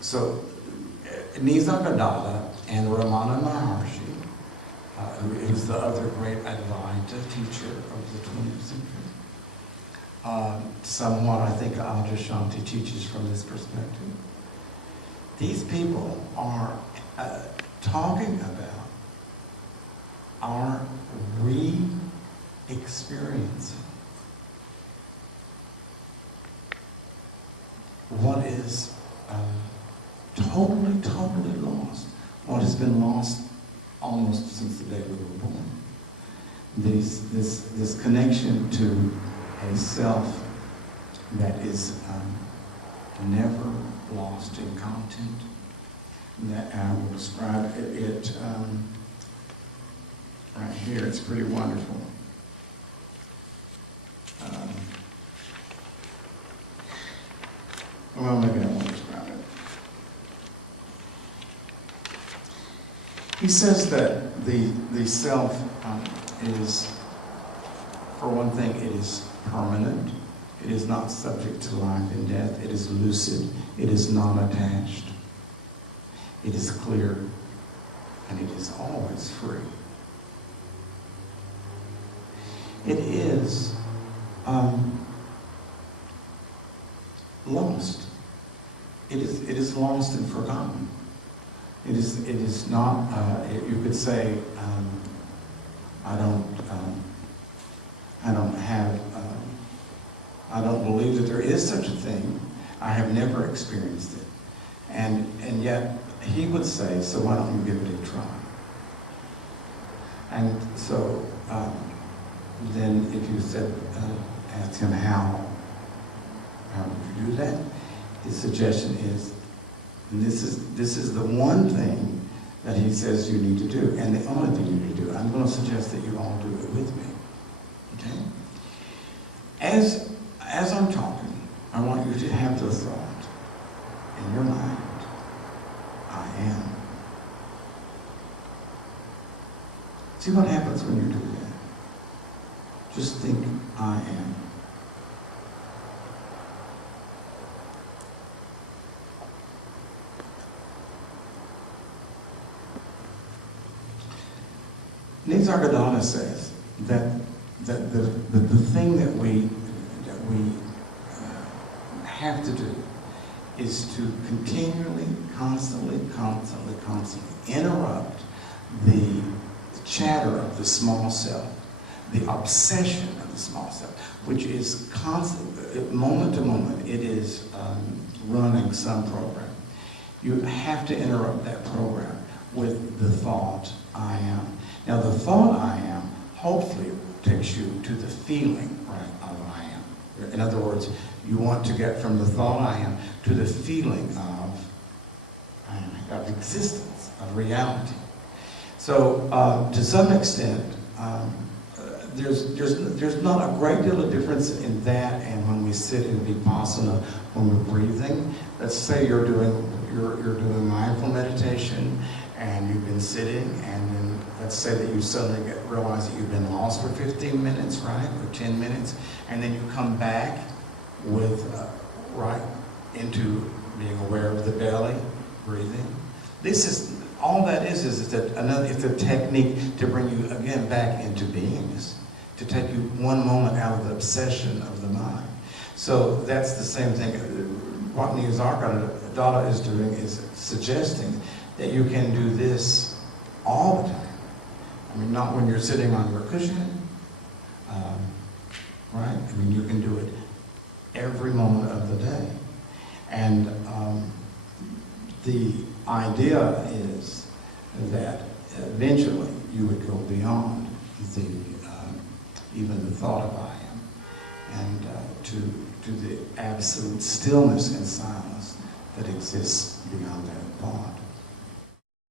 So Nisargadatta and Ramana Maharshi, who is the other great Advaita teacher of the 20th century, somewhat I think Adyashanti teaches from this perspective. These people are talking about our re-experiencing what is totally lost, what has been lost almost since the day we were born. This connection to a self that is never lost in content. That I will describe it right here. It's pretty wonderful. Well, maybe I won't describe it. He says that the self is, for one thing, it is permanent. It is not subject to life and death. It is lucid. It is non-attached. It is clear. And it is always free. It is lost. It is lost and forgotten. It is not. You could say, I don't believe that there is such a thing. I have never experienced it, and yet he would say, so why don't you give it a try? And so then, if you said, ask him how would you do that? His suggestion is, and this is the one thing that he says you need to do, and the only thing you need to do. I'm going to suggest that you all do it with me. Okay? As I'm talking, I want you to have the thought in your mind, I am. See what happens when you do that? Just think, I am. Nisargadatta says that the thing that we have to do is to continually, constantly interrupt the chatter of the small self, the obsession of the small self, which is constant, moment to moment, it is running some program. You have to interrupt that program with the thought, I am. Now, the thought I am, hopefully, takes you to the feeling, right, of I am. In other words, you want to get from the thought I am to the feeling of existence, of reality. So, to some extent, there's not a great deal of difference in that and when we sit in Vipassana, when we're breathing. Let's say you're doing mindful meditation and you've been sitting, and then let's say that you suddenly realize that you've been lost for 15 minutes, right, or 10 minutes, and then you come back with right into being aware of the belly, breathing. This is all that is it's a technique to bring you again back into beingness, to take you one moment out of the obsession of the mind. So that's the same thing. What Nisargadatta is doing is suggesting that you can do this all the time. I mean, not when you're sitting on your cushion, right? I mean, you can do it every moment of the day. And the idea is that eventually you would go beyond even the thought of I am, and to the absolute stillness and silence that exists beyond that thought.